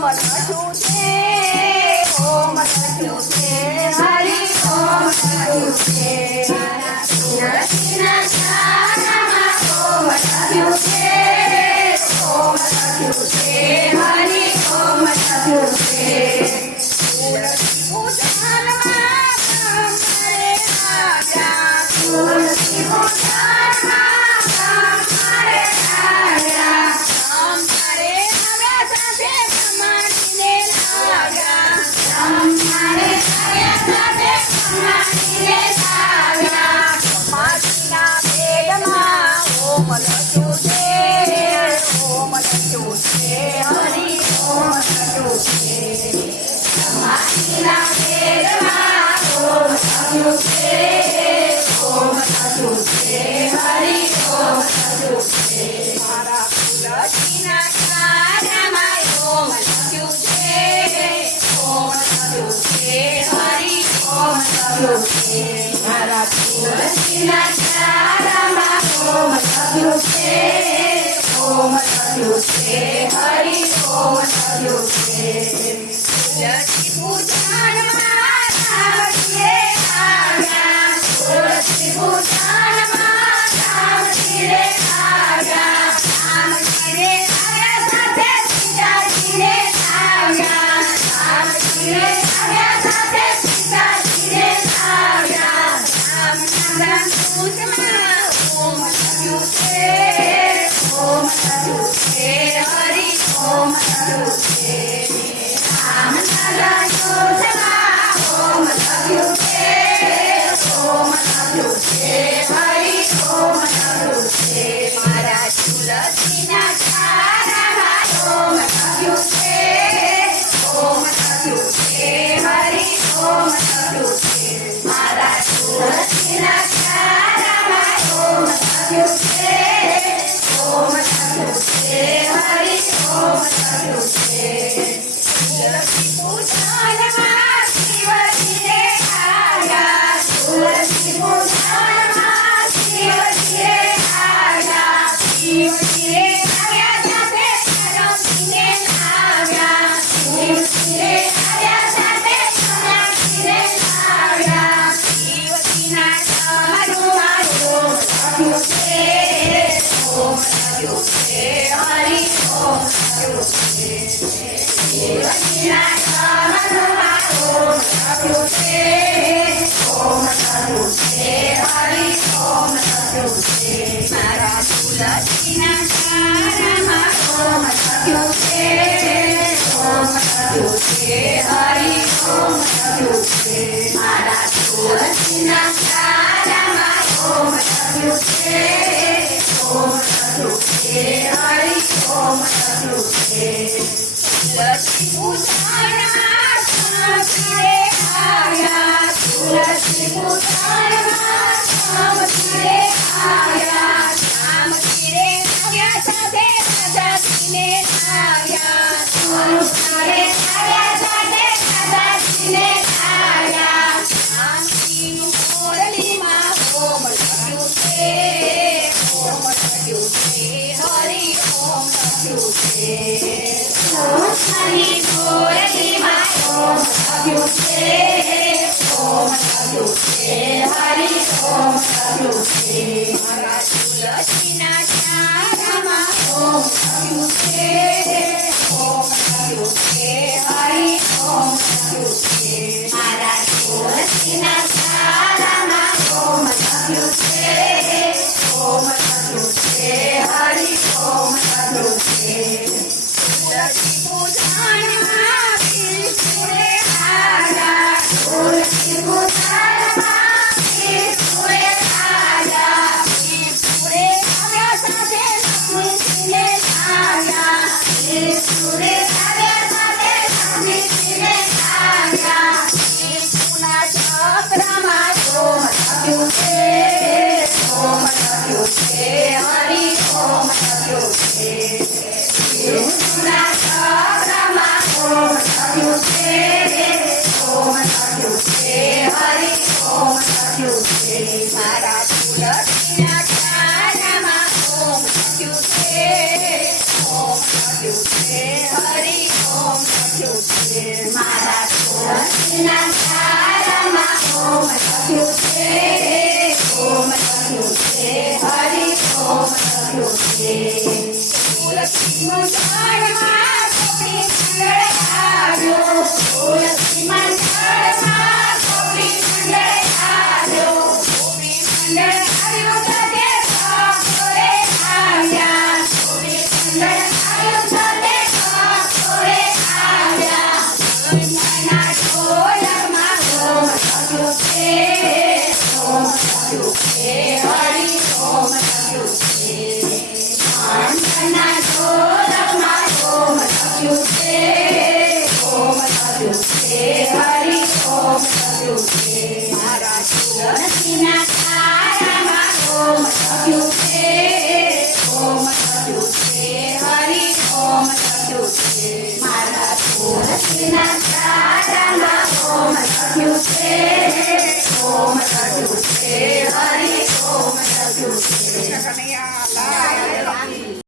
લખ્યું છે ઓમ લખ્યું છે હરિ ઓમ લખ્યું છે મારા તુલસીના ચારામાં ઓમ લખ્યું છે ઓમ લખ્યું છે હરિ ઓમ લખ્યું છે તુલસી પૂજનમાં કામ કરે રાજા તુલસી પૂજનમાં કામ કરે રાજા કામ કરે આવ્યા સાથે કમાડીને લાવ્યા કામ કરે આવ્યા સાથે કમાડીને લાવ્યા કમાડીના પેટમાં ઓમ લખ્યું છે ઓમ લખ્યું છે હરિ ઓમ લખ્યું છે કમાડીના પેટમાં ઓમ લખ્યું છે ઓમ લખ્યું છે હરિ ઓમ લખ્યું છે મારા તુલસીના ચારામાં ઓમ લખ્યું છે ઓમ લખ્યું છે હરિ ઓમ લખ્યું છે મારા તુલસીના ચારામાં ઓમ લખ્યું છે ઓમ લખ્યું છે હરિ ઓમ લખ્યું છે તુલસી પૂજનમાં કામતીએ આવ્યા તુલસી પૂજનમાં કામતીએ આવ્યા કામતીએ આવ્યા સાથે પિતાજીને આવ્યા કામતીએ આવ્યા સાથે પિતાજીને આવ્યા કામના પૂજમાં ઓમ લખ્યું છે ઓમ લખ્યું છે હરિ ઓમ લખ્યું છે કામના પૂજમાં ઓમ લખ્યું છે ઓમ લખ્યું છે હરિ ઓમ લખ્યું છે મારા તુલસીના ચારામાં ઓમ લખ્યું છે ઓમ લખ્યું છે હરિ ઓમ લખ્યું છે મારા તુલસીના ચારામાં ઓમ લખ્યું છે ઓમ લખ્યું છે હરિ ઓમ લખ્યું છે તુલસી પૂજનમાં શિવજીને આવ્યા તુલસી પૂજનમાં શિવજીને આવ્યા શિવજીને આવ્યા સાથે ધરમજીને લાવ્યા શિવજીને આવ્યા સાથે ધરમજીને લાવ્યા શિવજીના ચરણોમાં ઓમ લખ્યું છે ઓમ લખ્યું છે હરિ ઓમ લખ્યું છે શિવજીના ચરણોમાં ઓમ લખ્યું છે ઓમ લખ્યું છે હરિ ઓમ લખ્યું છે મારા તુલસીના ચારામાં ઓમ લખ્યું છે ઓમ લખ્યું છે હરિ ઓમ લખ્યું છે મારા તુલસીના ચારામાં ઓમ લખ્યું છે ઓમ લખ્યું છે હરિ ઓમ લખ્યું છે તુલસી પૂજનમાં કામતીએ આવ્યા તુલસી પૂજનમાં કામતીએ આવ્યા કામતીએ આવ્યા સાથે દાદાજીને લાવ્યા કામતીએ આવ્યા સાથે દાદાજીને લાવ્યા કામતીની મોરલીમાં ઓમ લખ્યું છે ઓમ લખ્યું છે હરિ ઓમ લખ્યું છે હરિ મોરલીમાં ઓમ લખ્યું છે ઓમ લખ્યું છે હરિ ઓમ લખ્યું છે મારા તુલસીના ચારામાં ઓમ લખ્યું છે ઓમ લખ્યું છે હરિ ઓમ લખ્યું છે મારા તુલસીના ચારામાં ઓમ લખ્યું છે ઓમ લખ્યું છે હરિ ઓમ લખ્યું છે તુલસી પૂજનમાં વિષ્ણુએ આવ્યા તુલસી પૂજનમાં વિષ્ણુએ આવ્યા વિષ્ણુએ આવ્યા સાથે લક્ષ્મીજીને આવ્યા વિષ્ણુએ આવ્યા સાથે લક્ષ્મીજીને આવ્યા વિષ્ણુના ચક્રમાં ઓમ લખ્યું છે ઓમ લખ્યું છે હરિ ઓમ લખ્યું છે વિષ્ણુના ચક્રમાં તુલસીના તારામાં ઓમ લખ્યું છે ઓમ લખ્યું છે હરિ ઓમ લખ્યું છે તુલસી મંગળમાં કોપી મંગળ આવ્યો તુલસી મંગળમાં કોપી મંગળ આવ્યો કોપી મંગળ આવ્યો તને ઠાકોરે આવ્યા કોપી મંગળ આવ્યો તને ઠાકોરે આવ્યા મનના ઢોલમાં ઓમ લખ્યું છે ઓમ લખ્યું છે હરિ ઓમ લખ્યું છે મનના ઢોલમાં ઓમ લખ્યું છે ઓમ લખ્યું છે હરિ ઓમ લખ્યું છે મારા તુલસીના તારામાં ઓમ લખ્યું છે ઓમ લખ્યું છે હરિ ઓમ લખ્યું છે મારા તુલસીના તારામાં ઓમ લખ્યું છે ઓમ લખ્યું છે હરિ ઓમ લખ્યું છે